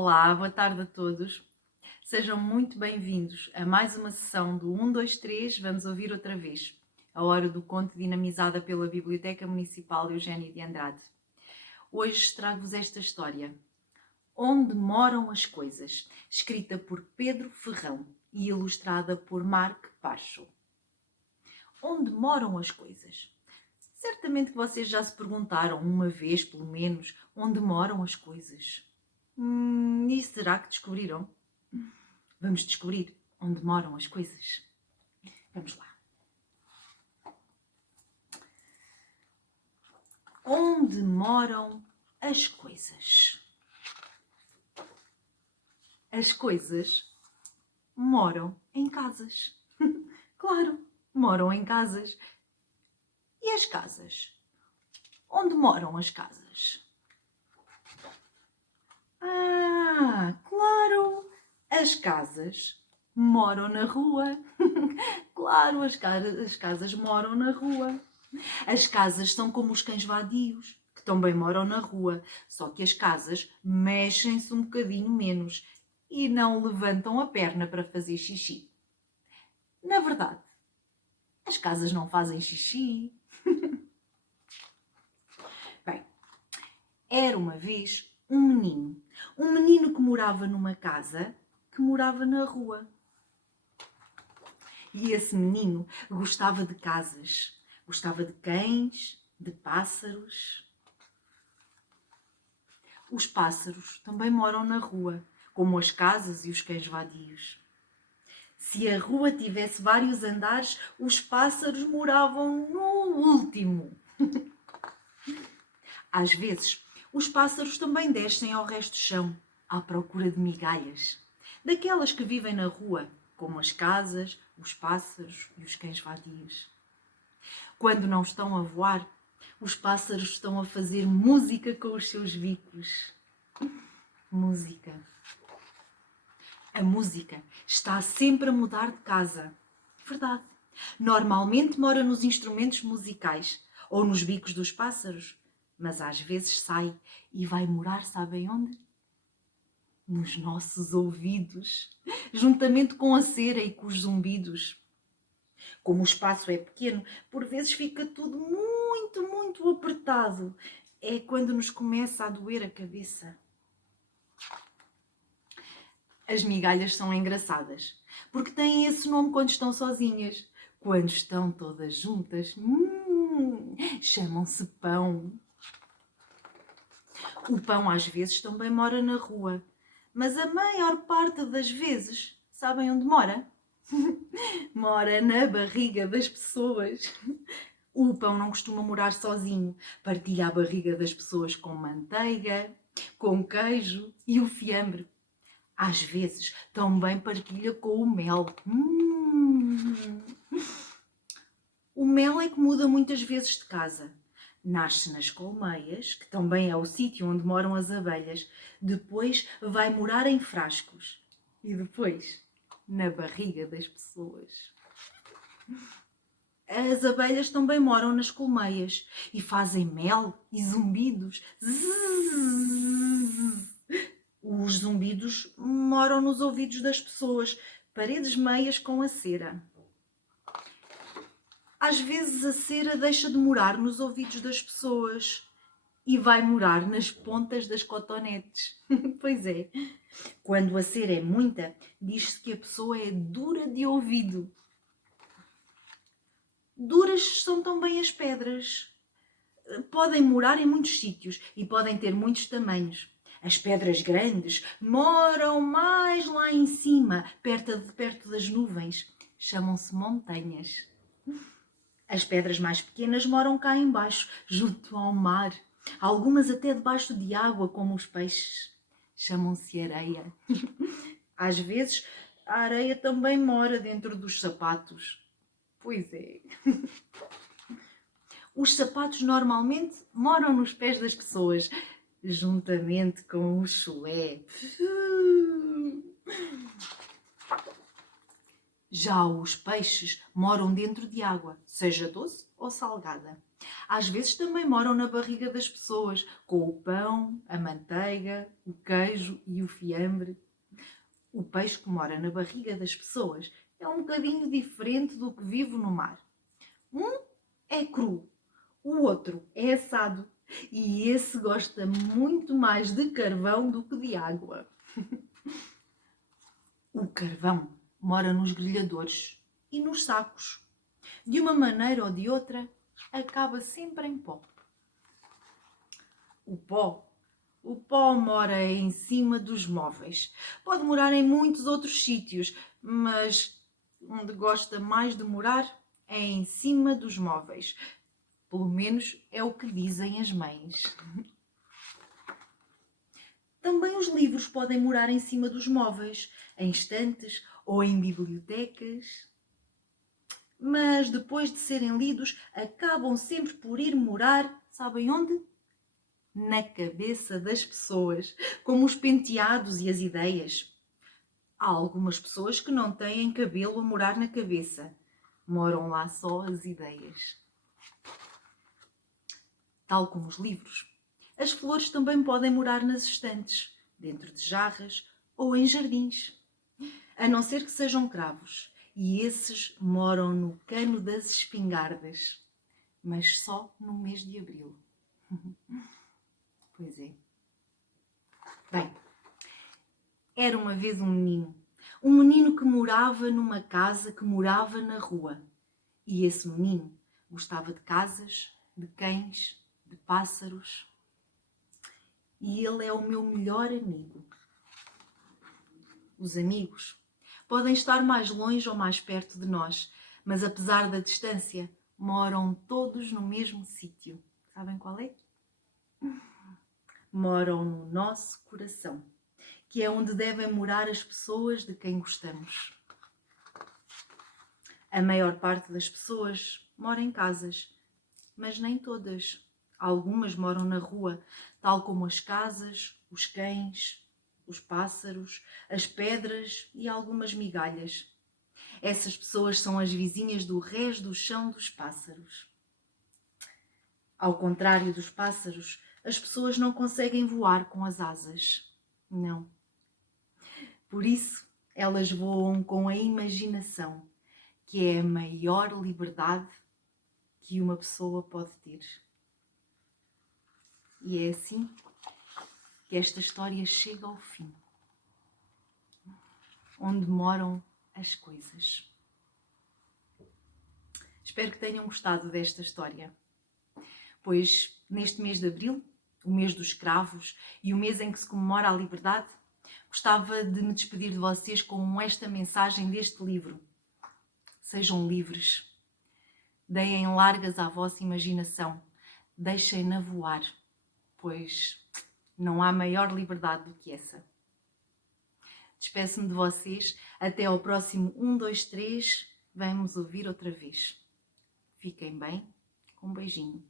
Olá, boa tarde a todos. Sejam muito bem-vindos a mais uma sessão do 1, 2, 3, vamos ouvir outra vez. A hora do conto dinamizada pela Biblioteca Municipal Eugénio de Andrade. Hoje trago-vos esta história. Onde moram as coisas? Escrita por Pedro Ferrão e ilustrada por Marc Pacho. Onde moram as coisas? Certamente que vocês já se perguntaram uma vez, pelo menos, onde moram as coisas. E será que descobriram? Vamos descobrir onde moram as coisas. Vamos lá. Onde moram as coisas? As coisas moram em casas. Claro, moram em casas. E as casas? Onde moram as casas? Claro! As casas moram na rua. Claro, as casas moram na rua. As casas são como os cães vadios, que também moram na rua, só que as casas mexem-se um bocadinho menos e não levantam a perna para fazer xixi. Na verdade, as casas não fazem xixi. Bem, era uma vez um menino que morava numa casa que morava na rua. E esse menino gostava de casas, gostava de cães, de pássaros. Os pássaros também moram na rua, como as casas e os cães vadios. Se a rua tivesse vários andares, os pássaros moravam no último. Às vezes, os pássaros também descem ao resto do chão, à procura de migalhas, daquelas que vivem na rua, como as casas, os pássaros e os cães vadios. Quando não estão a voar, os pássaros estão a fazer música com os seus bicos. Música. A música está sempre a mudar de casa. Verdade. Normalmente mora nos instrumentos musicais ou nos bicos dos pássaros, mas às vezes sai e vai morar, sabem onde? Nos nossos ouvidos, juntamente com a cera e com os zumbidos. Como o espaço é pequeno, por vezes fica tudo muito apertado. É quando nos começa a doer a cabeça. As migalhas são engraçadas, porque têm esse nome quando estão sozinhas. Quando estão todas juntas, chamam-se pão. O pão às vezes também mora na rua, mas a maior parte das vezes, sabem onde mora? Mora na barriga das pessoas. O pão não costuma morar sozinho, partilha a barriga das pessoas com manteiga, com queijo e o fiambre. Às vezes também partilha com o mel. O mel é que muda muitas vezes de casa. Nasce nas colmeias, que também é o sítio onde moram as abelhas. Depois vai morar em frascos. E depois, na barriga das pessoas. As abelhas também moram nas colmeias e fazem mel e zumbidos. Zzz. Os zumbidos moram nos ouvidos das pessoas, paredes meias com a cera. Às vezes a cera deixa de morar nos ouvidos das pessoas e vai morar nas pontas das cotonetes. Pois é, quando a cera é muita, diz-se que a pessoa é dura de ouvido. Duras são também as pedras. Podem morar em muitos sítios e podem ter muitos tamanhos. As pedras grandes moram mais lá em cima, perto das nuvens. Chamam-se montanhas. As pedras mais pequenas moram cá embaixo, junto ao mar. Algumas até debaixo de água, como os peixes. Chamam-se areia. Às vezes, a areia também mora dentro dos sapatos. Pois é. Os sapatos normalmente moram nos pés das pessoas, juntamente com o chulé. Já os peixes moram dentro de água, seja doce ou salgada. Às vezes também moram na barriga das pessoas, com o pão, a manteiga, o queijo e o fiambre. O peixe que mora na barriga das pessoas é um bocadinho diferente do que vive no mar. Um é cru, o outro é assado e esse gosta muito mais de carvão do que de água. O carvão mora nos grelhadores e nos sacos. De uma maneira ou de outra, acaba sempre em pó. O pó. O pó mora em cima dos móveis. Pode morar em muitos outros sítios, mas onde gosta mais de morar é em cima dos móveis. Pelo menos é o que dizem as mães. Também os livros podem morar em cima dos móveis, em estantes ou em bibliotecas. Mas depois de serem lidos, acabam sempre por ir morar, sabem onde? Na cabeça das pessoas, como os penteados e as ideias. Há algumas pessoas que não têm cabelo a morar na cabeça. Moram lá só as ideias. Tal como os livros, as flores também podem morar nas estantes, dentro de jarras ou em jardins. A não ser que sejam cravos. E esses moram no cano das espingardas. Mas só no mês de abril. Pois é. Bem, era uma vez um menino. Um menino que morava numa casa que morava na rua. E esse menino gostava de casas, de cães, de pássaros. E ele é o meu melhor amigo. Os amigos podem estar mais longe ou mais perto de nós, mas apesar da distância, moram todos no mesmo sítio. Sabem qual é? Moram no nosso coração, que é onde devem morar as pessoas de quem gostamos. A maior parte das pessoas mora em casas, mas nem todas. Algumas moram na rua, tal como as casas, os cães, os pássaros, as pedras e algumas migalhas. Essas pessoas são as vizinhas do rés do chão dos pássaros. Ao contrário dos pássaros, as pessoas não conseguem voar com as asas. Não. Por isso, elas voam com a imaginação, que é a maior liberdade que uma pessoa pode ter. E é assim que esta história chega ao fim. Onde moram as coisas. Espero que tenham gostado desta história, pois neste mês de abril, o mês dos escravos e o mês em que se comemora a liberdade, gostava de me despedir de vocês com esta mensagem deste livro. Sejam livres. Deem largas à vossa imaginação. Deixem-na voar, pois não há maior liberdade do que essa. Despeço-me de vocês. Até ao próximo 1, 2, 3. Vamos ouvir outra vez. Fiquem bem. Um beijinho.